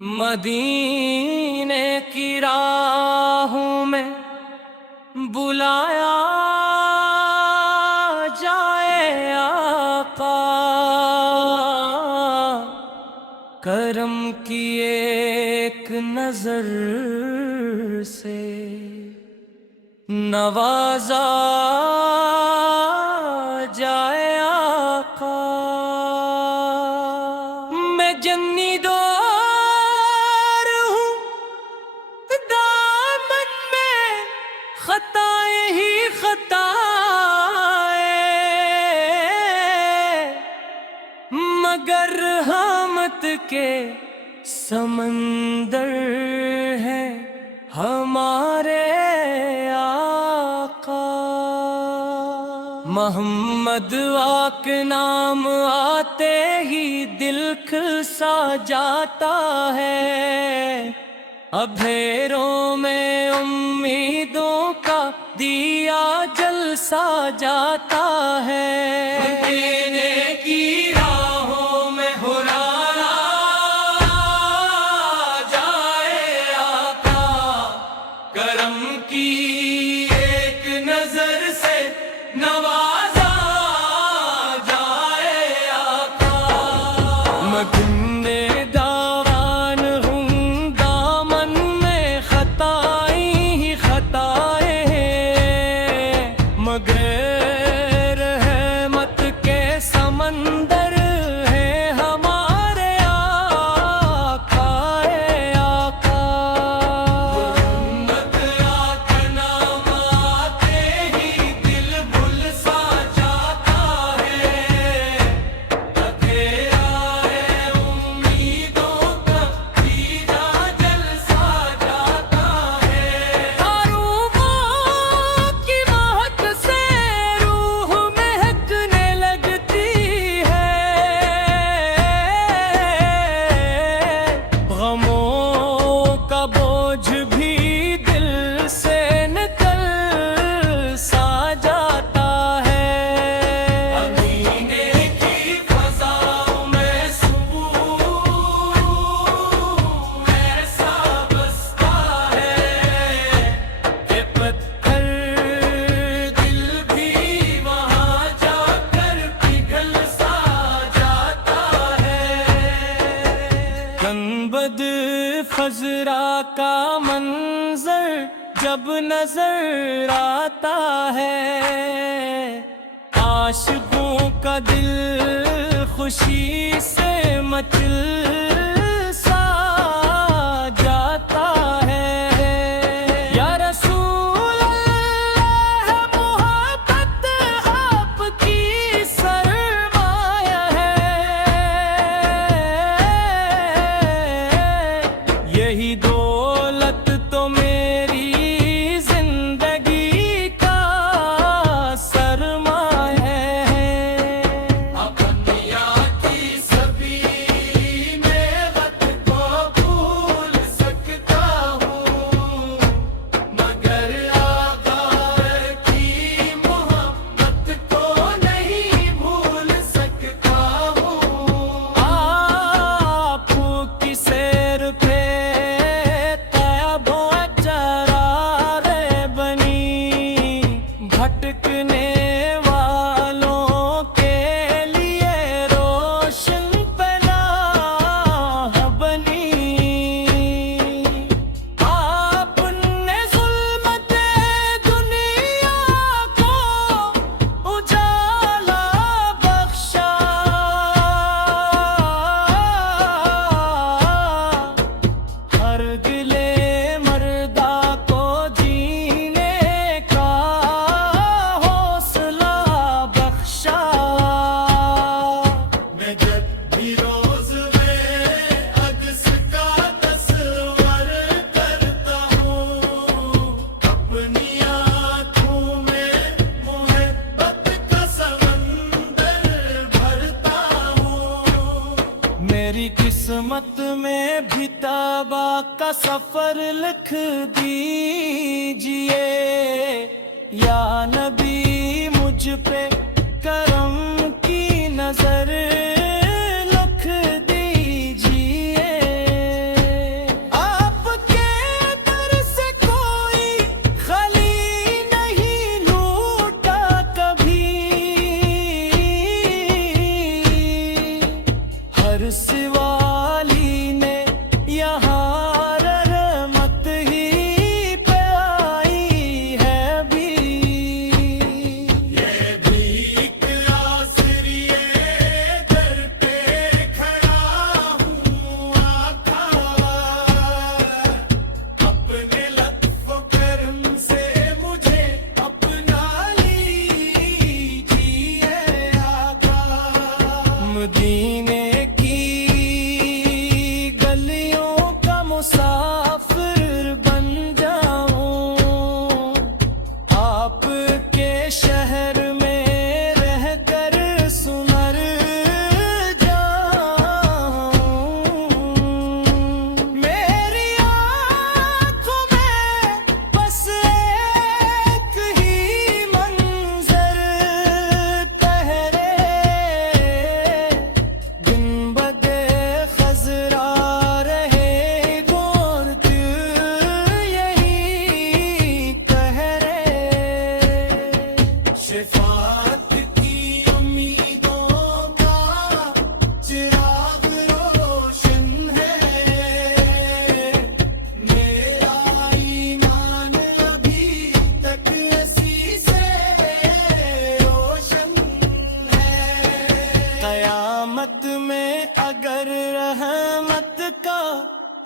مدینے کی راہوں میں بلایا جائے آقا، کرم کی ایک نظر سے نوازا جائے آقا۔ میں جنی دور ہوں، دامن میں خطائیں ہی خطائیں، مگر رحمت کے سمندر ہیں ہمارے آقا۔ محمد آق نام آتے ہی دل کھلسا جاتا ہے، اندھیروں میں امیدوں کا دیا جلسا جاتا ہے۔ مدینے کی راہوں میں ہرایا جائے آقا، کرم کی ایک نظر سے نوازا جائے آقا۔ میں گنگے داوان ہوں، دامن میں خطائیں ہی خطائیں ہیں، مگر رحمت کے سمندر ہیں ہمارے آقا۔ آقا محمد آق نام آتے ہی دل بھل سا جاتا ہے، اندھیرا ہے امیدوں کا دیدہ جلسا جاتا ہے۔ آروموں کی مہک سے روح مہکنے لگتی ہے، غموں کا بوجھ بھی دل سے نکل سا جاتا ہے۔ مدینے کی فضاؤں میں سکون ایسا بستا ہے کہ پتھر دل بھی وہاں جا کر پگھل سا جاتا ہے۔ گنبد خضرا کا منظر جب نظر آتا ہے، عاشقوں کا دل خوشی سے مچل سا جاتا ہے۔ یا رسول اللہ محبت آپ کی سرمایہ ہے، یہی دولت تو میری زندگی کا سرمایہ ہے۔ اپنیا کی سبھی نعمت کو بھول سکتا ہوں، مگر آقا کی محبت کو نہیں بھول سکتا ہوں۔ آپ کی سیر پہ طیب و چرارے بنی، بھٹکنے والوں کے لیے روشن پناہ بنی۔ آپ نے ظلمت دنیا کو اجالا بخشا، ہر دلے مردہ کو جینے کا حوصلہ بخشا۔ میں جب بھی روز میں عکس کا تصور کرتا ہوں، اپنی آنکھوں میں محبت کا سمندر بھرتا ہوں۔ میری قسمت میں بھی توبہ کا سفر لکھ دیجئے، یا نبی مجھ پہ کرم کی نظر لکھ دیجئے۔